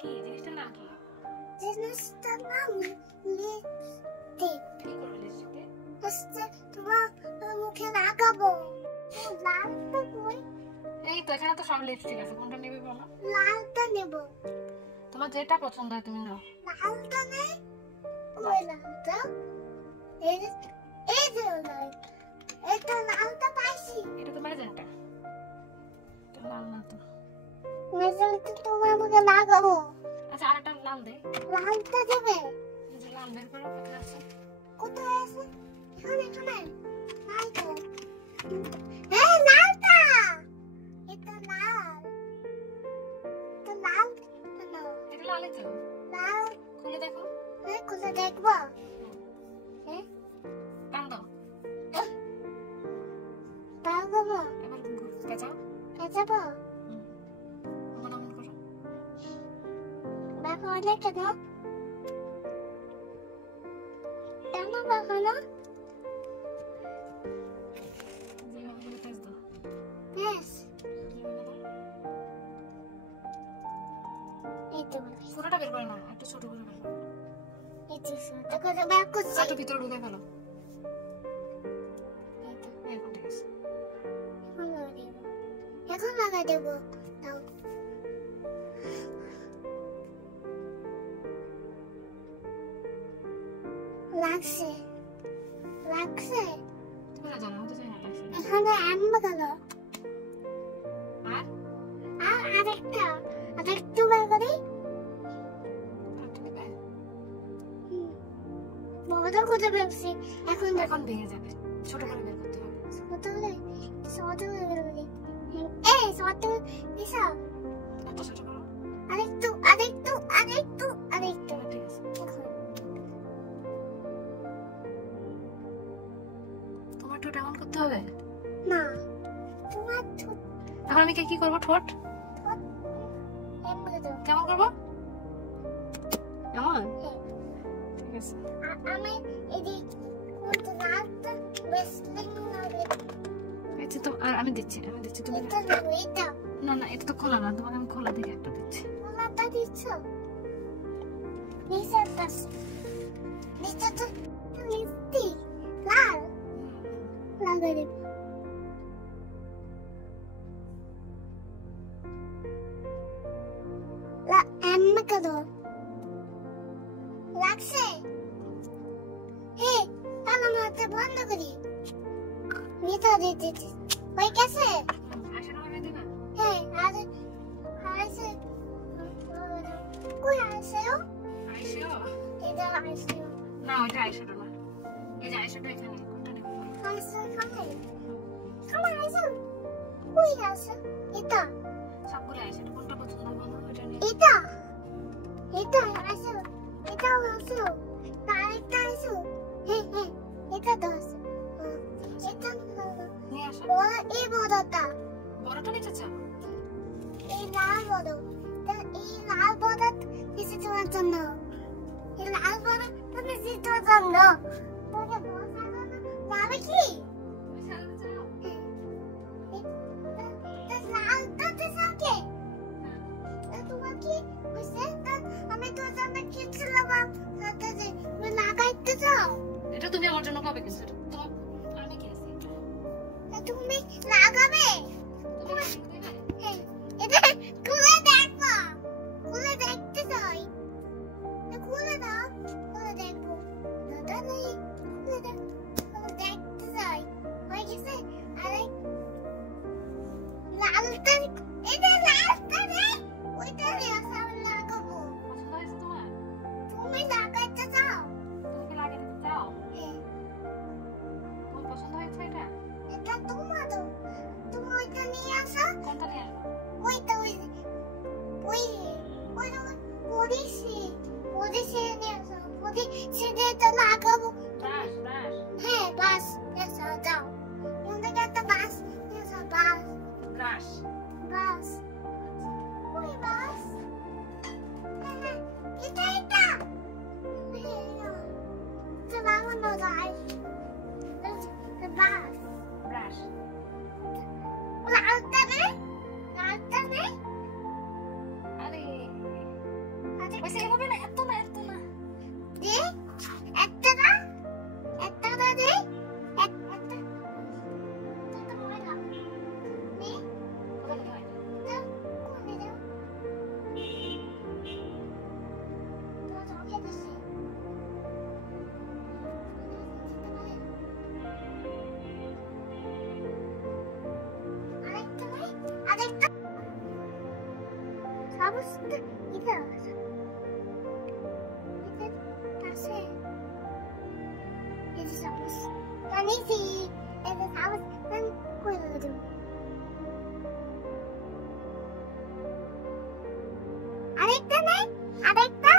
কি জিনিসটার নাম কি? জিনিসটার নাম লিপস্টিক। কি করবে লিপস্টিকে? তোমার মুখে লাগাবো। লালটা কই? এই তো এখানে তো সব লিপস্টিক আছে, কোনটা নেবে বলো? লালটা নেব। তোমার যেটা পছন্দ হয় তুমি নাও। লালটা নেই? কই লালটা? এই যে লাল। এটা লালটা পাইছি। এটা তো ম্যাজেন্টা। এটা লাল না তো। ম্যাজেন্টা তোমার মুখে লাগাবো। আচ্ছা আরেকটা লাল দে। লালটা দেবে? এই যে লাল বের করো, কোথায় আছে? কোথায় আছে? এখানে। লালটা। হ্যাঁ লালটা। এটা লাল। এটা লাল কেন? এটা লালই তো। লাল। খুলে দেখো। হ্যাঁ খুলে দেখবো। হ্যাঁ টান দাও। লাগাবো। এবার পেঁচাও। পেঁচাবো। মন মন করো। বাবা অনেক কেন? কেন বাবা না? যেভাবে করে পেঁচ দাও। Yes. যেভাবে দাও। এই তো পুরোটা বের করে না, একটু ছোট করে বের করো। এই তো ছোট করে বের করছি। একটু ভিতরে ঢুকে ফেলো। এই তো। এখন ঠিক আছে। এখন লাগাই দেবো। দাও। লাগছে। তুমি না জানো, হতে চাই না লাগছে। এখানে আম্মা গেল। আর আরেকটু বের করি। আর তুমি বে। বড় করে বেরছি। এখন এখন ভেঙে যাবে, ছোট করে বের করতে হবে। ছোট করে বের করি। এই ছোট দিছো। এত ছোট করো। আরেকটু। ঠিক আছে। তোমার ঠোঁট এমন করতে হবে। না তোমার ঠোঁট এখন আমি কি করবো? ঠোঁট এমন দাও। কেমন করবো? এমন? ঠিক আছে। আমি এদিক কোনটা নাচতে বেসলিং লাগে। আচ্ছা তো আর আমি দিচ্ছি তুমি এটা নাও এটা। না এটা তো খোলা না, তোমাকে আমি খোলা দেখে একটা দিচ্ছি। কোনটা দিচ্ছ? নিচে তো লিপস্টিক লাল লাগাই দেব। আমাকে দাও। লাগছে? হে তাহলে মাথা বন্ধ করি। নিতে দিতে হয়ে গেছে? আয়শ্যাডো লাগাই দিবা? হ্যাঁ আর আছে কই আছে? আয়শ্যাডো? এটা আছে না ওইটা আয়শ্যাডো না, এই যে আয়শ্যাডো এখানে, কোনটা নেব বলো? আছে আছে কই আছে? এটা সবগুলো আয়শ্যাডো, কোনটা পছন্দ বলো, ওইটা নিয়ে। এটা আছে এটাও আছে আরেকটা আছে। হ্যাঁ এটা তো আছে। এটা নিয়ে আসো। এই বড়টা নিতে চাও? এই লাল বড় এই লাল বড় কিছু তোমার জন্য। এই লাল বড় তুমি তোমার জন্য তোকে বসানো যাবে কি? তুমি সাজাতে চাও? লালটা দিছকে তোমার কি বুঝছে? আমি তো জানি কি ছিল বাপ সাথে যে তুমি লাগাইতে চাও। এটা তুমি আমার জন্য পাবে, কিন্তু এটা তোমার আমি কি আছি? তুমি লাগাবে? তুমি দিবে? হ্যাঁ এটা খুলে দেখো। খুলে দেখতে চাই। খুলে দাও। খুলে দেখবো। দাদা নেই। খুলে দেখতে চাই। হয়ে গেছে? আরে লালটা এটা লালটা রে ওইটা রে আমি লাগাবো। পছন্দ হয়েছে তোমার? তুমি লাগাইতে চাও? তুমি কি লাগিয়ে দিতে চাও? হ্যাঁ তোমার পছন্দ হয়েছে এটা? এটা তোমার তো। তুমি ওইটা নিয়ে আসো। কোনটা নিয়ে আসবো? ওইটা ওই নিয়ে আসো। দিয়ে এটা লাগাবো। ব্রাশ হ্যাঁ বাস এসো যাও। ওখানে একটা বাস এসো ব্রাশ। ওই বাস হ্যাঁ, এটা তো লাগানো যায়। বাস ব্রাশ। লালটা নে আরে ওইসে হবে না, এত না, এত না। দে একটা না একটা না দে একটা একটা হয় না দে কোথায় কোথায় হয়? না কোনে দাও তো চোখে দিছে আরেকটা নাই আরেকটা সাবস্তে ইদা আছে এটা সাবস কানিসি এটা সাবস nan কইলো আরেকটা নাই আরেকটা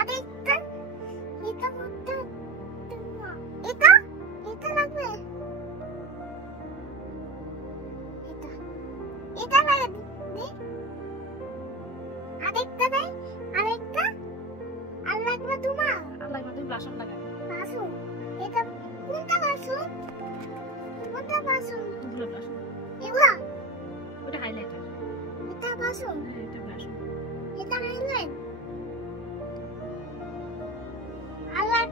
আরেকটা এটা মতো এটা এটা লাগবে এটা এটা লাগবে দে আরেকটা নাই আরেকটা আর লাগবে তোমার আল্লাহ তুমি ব্লাশন লাগাই। বাসু এটা কোনটা বাসু কোনটা বাসু দুটো ব্লাশন। এগুলা ওটা হাইলাইটার। এটা বাসু হ্যাঁ, এটা ব্লাশন। এটা হাইলাইট আলাক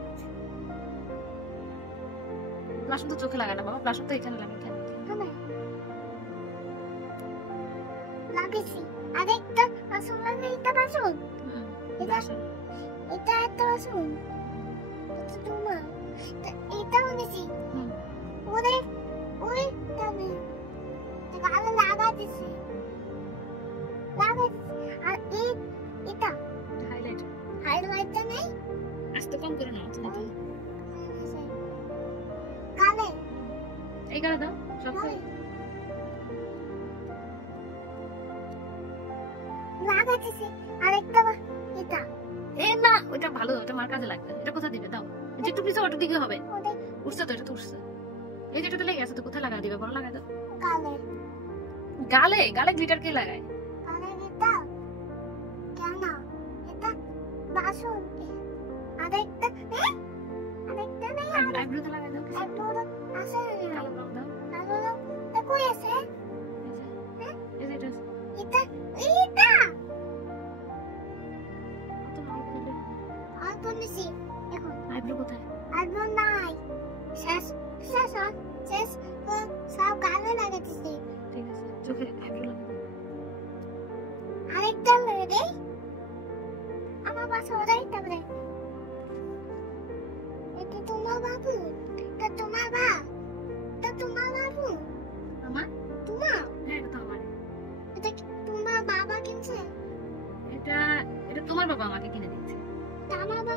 ব্লাশন তো চোখে লাগায় না বাবা, ব্লাশন তো এখানে লাগে, এখানে। হবে লাগেছি আরেকটা বাসু লাগে এটা বাসু হুম, এটা ব্লাশন। এটা একটা বাসু এটা তোমার এটা নিছি হুম, ওরে ওই তবে গালে লাগাতেছি লাগাতেছি আর এটা হাইলাইটার। হাইলাইটটা নেই আস্তে কম করে নাও, তুমি তো। গালে এই গালে দাও, সব গালে লাগাতেছি আরেকটা এটা এ না, ওটা ভালো, ওটা মার কাজে লাগবে। এটা কোথায় দিবে দাও? এই যে একটু পিছে ওটা দিকে হবে। ওদের উঠছে তো, এটা তো উঠছে। এই যে এটা তো লেগে আছে, তো কোথায় লাগা দিবে বলো, লাগাই দাও। গালে গালে, গালে গ্লিটার কে লাগায়? গালে এটা কেন এটা বাসন আরেকটা আরেকটা নেই আইব্রোতে লাগাই দাও। কিছু একটু আছে কালো রং দাও। আলো তা কই আছে এই যে এটা আছে। এটা এটা কত লাল দিলে। আর তো নিছি এখন আইব্রো কোথায়? আলো নাই শেষ শেষ শেষ সব গালে লাগাতেছি ঠিক আছে, চোখে আইব্রো লাগাই। আরেকটা মেরে দেই আমার পাশে ওরাই তারপরে এটা তোমার বাবু এটা তোমার এটা তোমার বাবু আমার? তোমার হ্যাঁ, এটা তো আমার। এটা কি তোমার বাবা কিনছে এটা এটা তোমার বাবা আমাকে কিনে দিয়েছে। তা আমার বাবা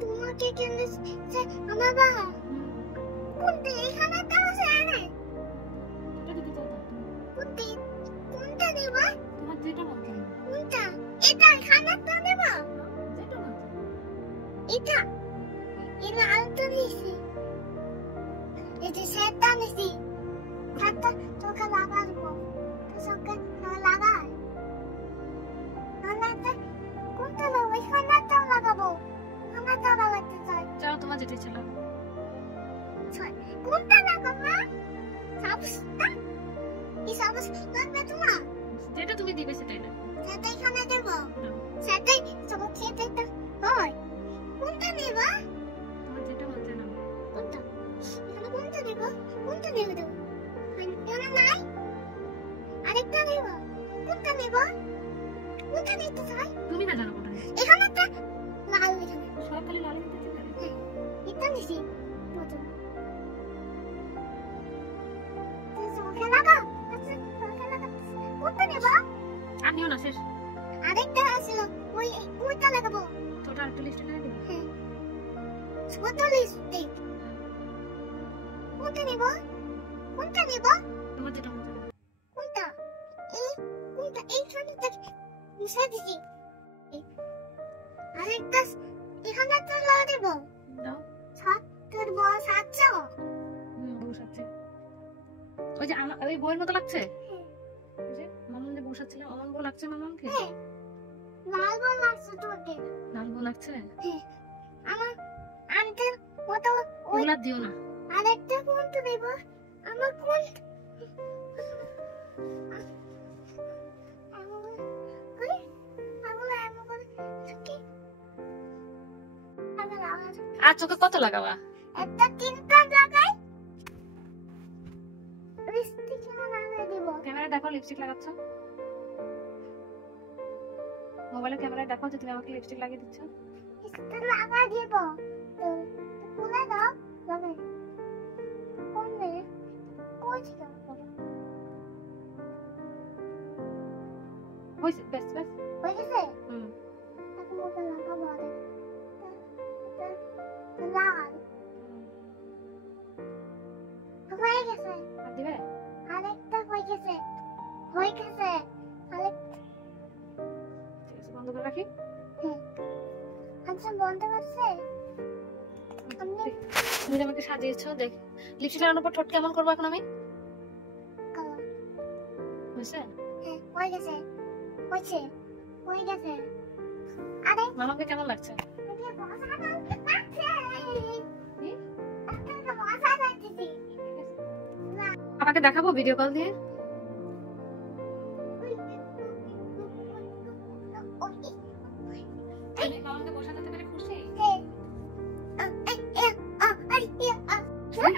তোমাকে কিনেছে আমার বাবা হুম, কোনটা এখানে তো আছে না এটা দিকে যাও দাও তুমি। কোনটা নেব তোমার যেটা মন চায়। কোনটা এটা এখানে তো নেব যেটা মন চায়। এটা এই লালটা নিছি এটা সেটা নিছি সেটা তোকে লাগাবো তো তোকে লাগাই আনাতে কোনটা লাগাবো এখানে তো লাগাবো এখানে তো লাগাতে চাই যাও, তোমার যেটা ছিল। কোনটা লাগাবো সাবস্টা এই সাবস্টা লাগবে তোমার যেটা তুমি দিবে সেটাই না। সেটা এখানে দেবো সেটাই সব সেটাই তো হয় কোনটা নেব তোমার যেটা মন চায় না। কোনটা এখানে কোনটা নেব কোনটা নেব দেবো এখানে নাই আরেকটা নেব কোনটা নেব কোনটা নিতে চাই তুমি না জানো কোনটা নিতে। এখানে তো লাল এখানে সব খালি লাল নিতে চাই। এটা নিছি প্রথম চোখে লাগা আচ্ছা চোখে লাগা কোনটা নেব আর নিও না, শেষ। আরেকটা আছে ওই ওইটা লাগাবো তো ওটা আরেকটা লিস্টে লাগিয়ে দিবে। হ্যাঁ ছোট লিপস্টিক কোনটা নেব কোনটা নেব তোমার যেটা মন চায়। কোনটা কোনটা এইখানে মুছে দিছি আরেকটা এখানে তো লাগা দেবো দাও। তোর বয়স আছে বউ সাথে ওই যে আমার ওই বউয়ের মতো লাগছে। ওই যে মামুন যে বউ সাথে অমন বউ লাগছে মামুনকে। হ্যাঁ লাল বল লাগছে তোকে লাল বউ লাগছে। আমার আন্টির মতো ওই ওগুলা দিও না। আরেকটা কোনটা দেব আমার কোন আর চোখে কত লাগাবা? একটা তিনটা লাগাই লিপস্টিক লাগাই দিব। ক্যামেরা দেখো লিপস্টিক লাগাচ্ছ, মোবাইলের ক্যামেরায় দেখো যে তুমি আমাকে লিপস্টিক লাগিয়ে দিচ্ছ। লিপস্টিক লাগাই দিব। তো খুলে দাও লাগাই কোনে কই ছিল হইছে বেশ বেশ। হয়ে গেছে। হুম এখন ওটা লাগাবো আরে লাল হয়ে গেছে। আর দিবে? আরেকটা হয়ে গেছে হয়ে গেছে আরেক ঠিক আছে, বন্ধ করে রাখি। আচ্ছা বন্ধ করছে। আমি তুমি যে আমাকে সাজিয়েছো, দেখ লিপস্টিক লাগানোর পর ঠোঁট কেমন করবো এখন আমি? কালার হয়েছে? হ্যাঁ হয়ে গেছে হয়েছে হয়ে গেছে। আরে মামাকে কেমন লাগছে? আমাকে মজা লাগছে কি? আমাকে মজা লাগছে। না আমাকে দেখাবো ভিডিও কল দিয়ে? তুমি মামাকে বসাতে পেরে খুশি?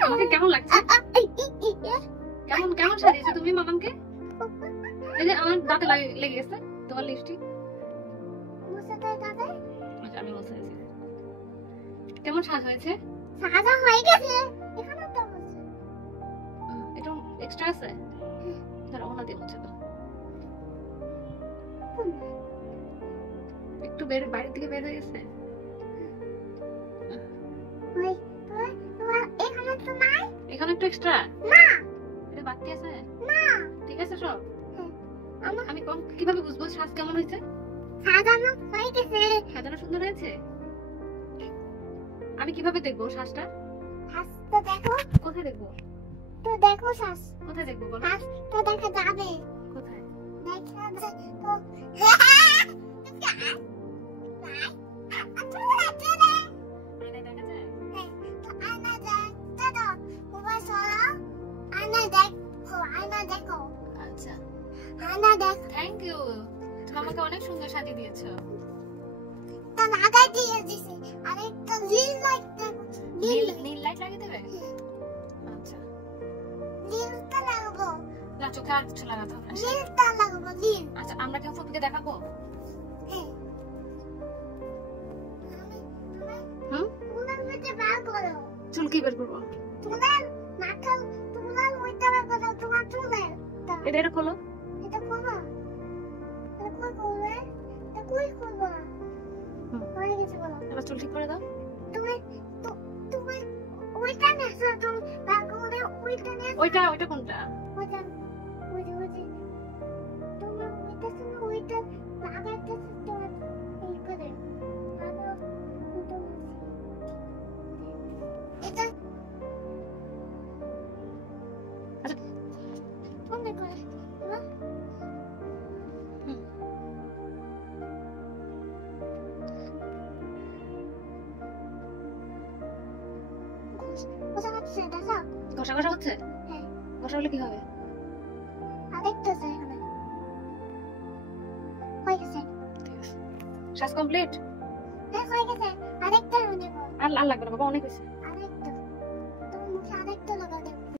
আমাকে কেমন লাগছে? কেমন কেমন সাজিয়েছো তুমি মামাকে? এই যে আমার দাঁতে লেগে গেছে তোমার লিপস্টিক। আচ্ছা আমি বলতে চাইছি কেমন সাজ হয়েছে? সাজা হয়ে গেছে। এখানে তো বলছে এটা এক্সট্রা আছে, ধরো ওনা দিয়ে হচ্ছে তো একটু বাইরের দিকে বের হয়ে গেছে। ওই তোমার এখানে তো নাই এখানে একটু এক্সট্রা না এটা বাড়তি আছে। না ঠিক আছে সব। আমার আমি কিভাবে বুঝবো সাজ কেমন হয়েছে? সাজানো হয়ে গেছে। সাজানো সুন্দর হয়েছে? আমি কিভাবে দেখবো সাজটা? হাসতে দেখো কোথায় দেখবো? তো দেখো শ্বাস কোথায় দেখবো বলো? হাস তো দেখা যাবে কোথায়? দেখা যাবে তো আয়নায় দেখা যায়? আচ্ছা থ্যাংক ইউ, তুমি আমাকে অনেক সুন্দর সাজিয়ে দিয়েছো। নীল লাইট লাগিয়ে দেবে? আচ্ছা না চোখে আর কিছু লাগাতে হবে না। আচ্ছা আমরা কেউ ফুপিকে দেখাবো? হুম চুল কি বের করবো? এটা এটা খোলো। হুম। এবার চুল ঠিক করে দাও। ওইটা ওইটা কোনটা? এটা আচ্ছা বন্ধ করে হুম। কোথা হচ্ছে দেখা ঘষা ঘষা হচ্ছে? হ্যাঁ। ঘষা হলে কি হবে? আরেকটা আছে এখানে হয়ে গেছে। ঠিক আছে সাজ কমপ্লিট। হ্যাঁ হয়ে গেছে। আরেকটা নেব আর লাগবে না বাবা, অনেক হয়েছে। আরেকটা তোমার মুখে আরেকটা লাগা